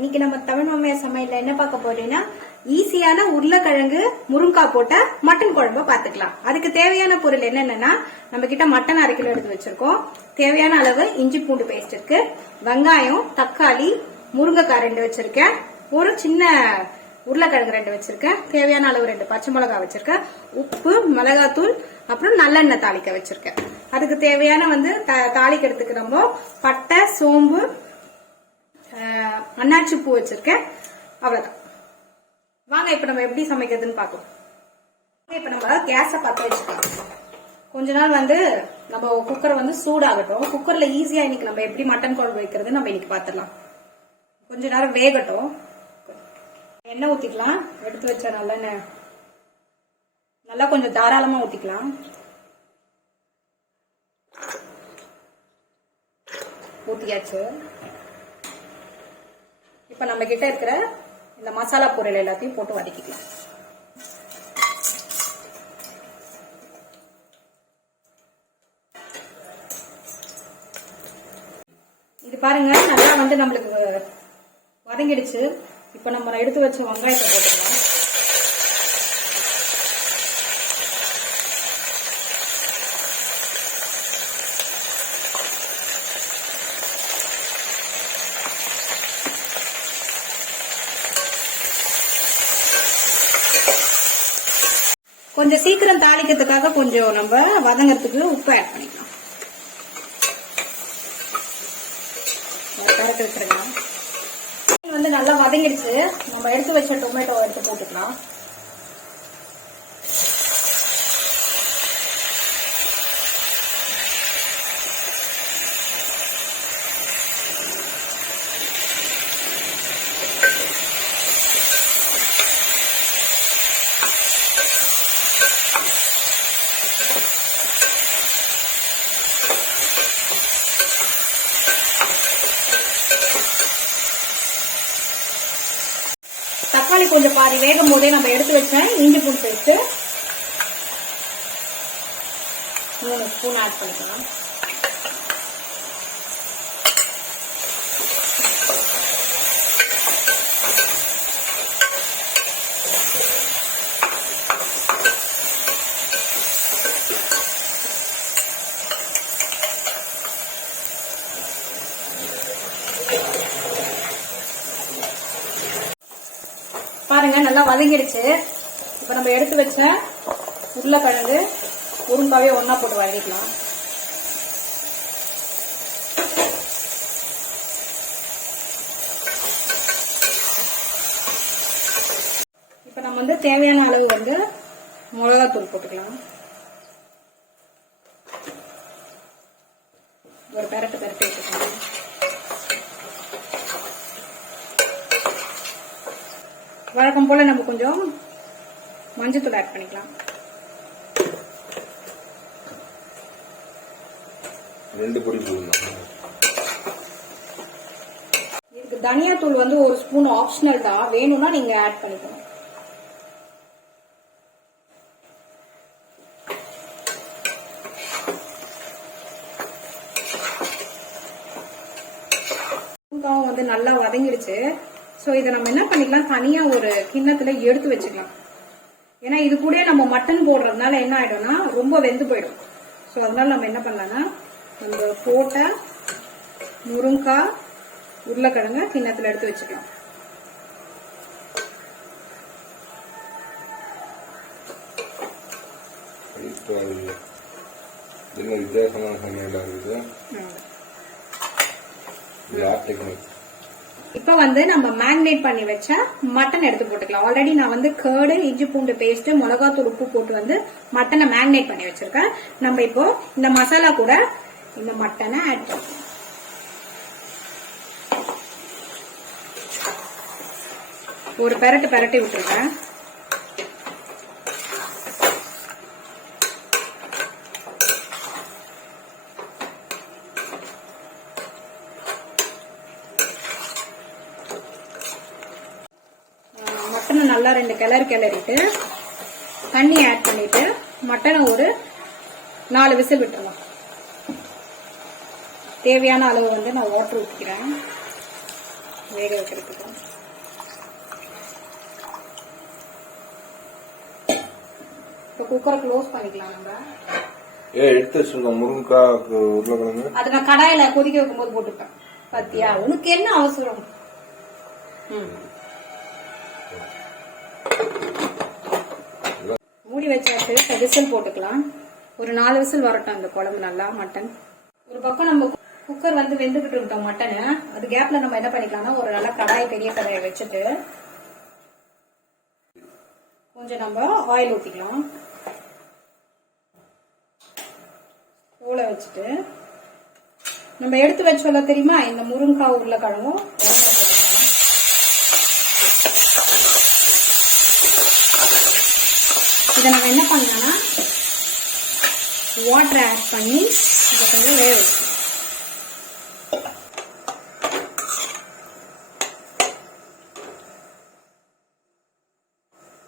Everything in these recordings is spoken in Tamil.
இன்னைக்கு நம்ம தமிழ் மாமியா சமையல்ல என்ன பார்க்க போறீங்கன்னா ஈஸியான உருளைக்கிழங்கு முருங்காய் போட்ட மட்டன் குழம்பு பாத்துக்கலாம். அதுக்கு தேவையான பொருள் என்னென்னா நம்ம கிட்ட மட்டன் 1/2 கிலோ எடுத்து வச்சிருக்கோம். தேவையான அளவு இஞ்சி பூண்டு பேஸ்ட் இருக்கு, வெங்காயம், தக்காளி, முருங்கைக்காய் 2 வச்சிருக்கேன், ஒரு சின்ன உருளைக்கிழங்கு 2 வச்சிருக்கேன், தேவையான அளவு 2 பச்சை மிளகாய் வச்சிருக்கேன், உப்பு, மிளகாத்தூள், அப்புறம் நல்லெண்ணெய் தாளிக்க வச்சிருக்கேன். அதுக்கு தேவையான தாளிக்கிறதுக்கு நம்ம பட்டை, சோம்பு, அன்னாச்சி பூ வச்சிருக்கேன். அவ்வளவுதான். வாங்க இப்ப நம்ம எப்படி சமைக்கிறதுன்னு பார்க்கலாம். இப்ப நம்ம கேஸ பத்த வச்சுக்கலாம். கொஞ்ச நாள் நம்ம குக்கர் சூடாகட்டும். குக்கர்ல ஈஸியா இன்னைக்கு நம்ம எப்படி மட்டன் குழம்பு வைக்கிறது நம்ம இன்னைக்கு பாத்துடலாம். கொஞ்ச நேரம் வேகட்டும். எண்ணெய் ஊத்திக்கலாம். எடுத்து வச்ச நல்லெண்ணெய் நல்லா கொஞ்சம் தாராளமா ஊத்திக்கலாம். ஊத்தியாச்சு. இப்ப நம்ம கிட்ட இருக்கிற இந்த மசாலா பொருள் எல்லாத்தையும் போட்டு வதக்கிக்கலாம். இது பாருங்க நல்லா நம்மளுக்கு வதங்கிடுச்சு. இப்ப நம்ம எடுத்து வச்ச வெங்காயத்தை போட்டுக்கலாம். கொஞ்சம் சீக்கிரம் தாளிக்கிறதுக்காக கொஞ்சம் நம்ம வதங்கிறதுக்கு உப்பு ஆட் பண்ணிக்கலாம். நல்லா வதங்கிடுச்சு. நம்ம எடுத்து வச்ச டொமேட்டோ எடுத்து போட்டுக்கலாம். தக்காளி கொஞ்சம் பாதி வேகும் போதே நம்ம எடுத்து வச்சேன் இஞ்சி பூண்டு பேஸ்ட் 3 ஸ்பூன் ஆட் பண்ணிக்கலாம். பாருங்க நல்லா வதங்கிடுச்சு. இப்ப நம்ம எடுத்து வச்ச உருளைக்கிழங்கு முருங்காவே ஒன்னா போட்டு வதக்கிக்கலாம். இப்ப நம்ம தேவையான அளவு மிளகாத்தூள் போட்டுக்கலாம். ஒரு பெரட்டு வச்சுக்கலாம். வழக்கம் போல நம்ம கொஞ்சம் மஞ்சத்தூள் ஆட் பண்ணிக்கலாம். இதுக்கு தனியாத்தூள் 1 ஸ்பூன் ஆப்ஷனல் தான், வேணும்னா நீங்க ஆட் பண்ணிக்கணும். நல்லா வதங்கிடுச்சு. சோ இதை நம்ம என்ன பண்ணிக்கலாம், தனியா ஒரு கிண்ணத்துல எடுத்து வச்சுக்கலாம். ஏன்னா இது கூட நம்ம மட்டன் போடுறதுனால என்ன ஆயிடும்னா ரொம்ப வெந்து போயிடும். சோ அதனால நம்ம என்ன பண்ணலாம்னா நம்ம போட்ட முருங்காய், உருளைக்கிழங்க கிண்ணத்துல எடுத்து வச்சுக்கலாம். இப்ப நம்ம மேரினேட் பண்ணி வச்ச மட்டன் எடுத்து போட்டுக்கலாம். ஆல்ரெடி நான் கர்டு, இஞ்சி பூண்டு பேஸ்ட், மிளகாத்தூள், உப்பு போட்டு மட்டனை மேரினேட் பண்ணி வச்சிருக்கேன். நம்ம இப்போ இந்த மசாலா கூட இந்த மட்டனை ஆட் பண்ணலாம். ஒரு பெரட்டி விட்டுருக்கேன். மட்டனை நல்லா 2 கிளறிட்டு தண்ணி ஆட் பண்ணிட்டு மட்டனை ஒரு 4 விசில் விட்டுறலாம். தேவையான அளவு நான் வாட்டர் ஊற்றிக்கிறேன். வேக வைக்கிறதுக்கு. இப்போ குக்கரை க்ளோஸ் பண்ணிக்கலாம் நம்ம. எடுத்து வச்சிருக்கோம் முருங்கைக்காய் உருளைக்கிழங்கு. அதை நான் கடாயில கொதிக்க வைக்கும் போது போட்டுப்பேன். பாத்தியா, உனக்கு என்ன அவசரம்? மூடி வச்சாச்சு. விசில் போட்டுக்கலாம். ஒரு 4 விசில் வரட்டும் இந்த குழம்பு நல்லா. மட்டன் ஒரு பக்கம் நம்ம குக்கர் வந்து வெந்துகிட்டு இருக்கோம் மட்டனு. அது கேப்ல நம்ம என்ன பண்ணிக்கலாம்னா ஒரு நல்ல கடாய், பெரிய கடாயை வச்சுட்டு கொஞ்சம் நம்ம ஆயில் ஊத்திக்கலாம். ஊற வச்சுட்டு நம்ம எடுத்து வச்சோம்ல தெரியுமா, இந்த முருங்கைக்காய் உருளைக்கிழங்கும் போட்டுக்கலாம். இதை நம்ம என்ன பண்ணலாம்னா வாட்டர் ஆட் பண்ணி இதை கொஞ்சம் வேக வச்சு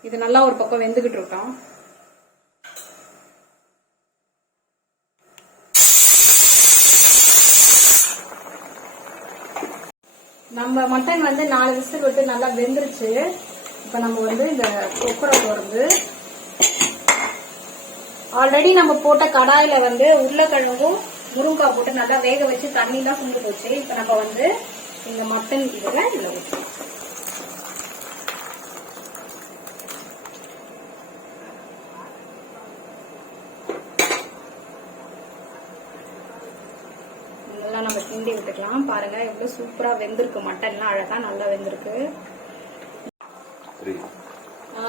இது நல்லா ஒரு பக்கம் வெந்துகிட்டு இருக்கோம். நம்ம மட்டன் வந்து 4 விசில் விட்டு நல்லா வெந்துருச்சு. இப்ப நம்ம வந்து இந்த குக்கரை திறந்து ஆல்ரெடி நம்ம போட்ட கடாயில வந்து உருளைக்கிழங்கும் முருங்கைக்காய் போட்டு நல்லா வேக வச்சு தண்ணி தான் சுண்டு போச்சு. இப்ப நம்ம வந்து இந்த மட்டன் இதுல ஊற்றலாம். இதெல்லாம் நம்ம கிண்டி விட்டுக்கலாம். பாருங்க எவ்வளவு சூப்பரா வெந்திருக்கு. மட்டன்லாம் அழகா நல்லா வெந்திருக்கு.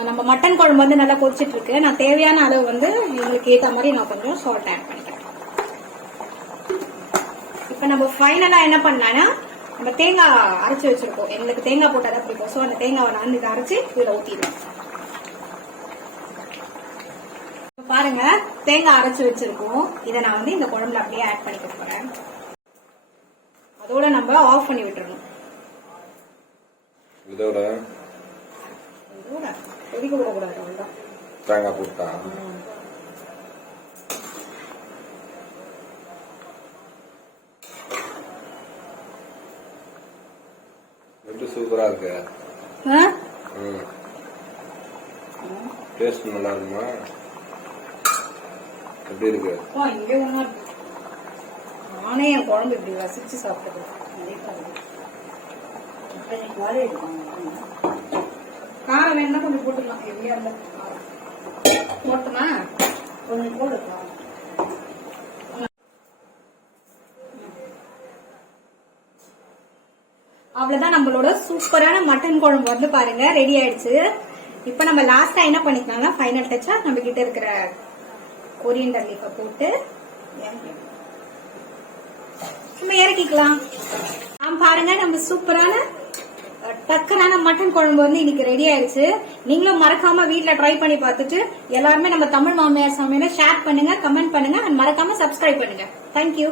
நம்ம மட்டன் குழம்பு வந்து நல்லா கொதிச்சிட்டு இருக்கு. நான் தேவையான அளவு வந்து உங்களுக்கு ஏற்ற மாதிரி நான் கொஞ்சம் சால்ட் ஆட் பண்ணிக்கிறேன். இப்ப நம்ம ஃபைனலா என்ன பண்ணலாம்னா நம்ம தேங்காய் அரைச்சு வச்சிருக்கோம். எங்களுக்கு தேங்காய் போட்டாதான் பிடிக்கும். ஸோ அந்த தேங்காவை நான் இதை அரைச்சு இதுல ஊத்திடுவேன். பாருங்க தேங்காய் அரைச்சு வச்சிருக்கோம். இதை நான் வந்து இந்த குழம்புல அப்படியே ஆட் பண்ணிக்க போறேன். அதோட நம்ம ஆஃப் பண்ணி விட்டுறணும். இதோட கொதிக்க விடக்கூடாது. அவ்வளவுதான். தேங்காய் போட்டா எப்படி சூப்பரா இருக்கு. டேஸ்ட் நல்லா இருக்குமா? எப்படி இருக்கு? இங்கே ஒண்ணா இருக்கு. நானே என் குழம்பு இப்படி ரசிச்சு சாப்பிடுறது. காரம் வேணும்னா கொஞ்சம் போட்டுக்கலாம். எப்படியா இருந்தா போட்டுமா கொஞ்சம் போட்டுக்கலாம். அவ்வளவுதான். நம்மளோட சூப்பரான மட்டன் குழம்பு வந்து பாருங்க ரெடி ஆயிடுச்சு. இப்ப நம்ம லாஸ்டா என்ன பண்ணிக்கலாம்னா ஃபைனல் டச்சா நம்ம கிட்ட இருக்கிற கொரியண்டர் லீஃபை போட்டு நம்ம இறக்கிக்கலாம். பாருங்க நம்ம சூப்பரான டக்கரான மட்டன் குழம்பு வந்து இன்னைக்கு ரெடி ஆயிடுச்சு. நீங்களும் மறக்காம வீட்டுல ட்ரை பண்ணி பார்த்துட்டு எல்லாருமே நம்ம தமிழ் மாமியார் சமையலை ஷேர் பண்ணுங்க, கமெண்ட் பண்ணுங்க, மறக்காம சப்ஸ்கிரைப் பண்ணுங்க. தேங்க்யூ.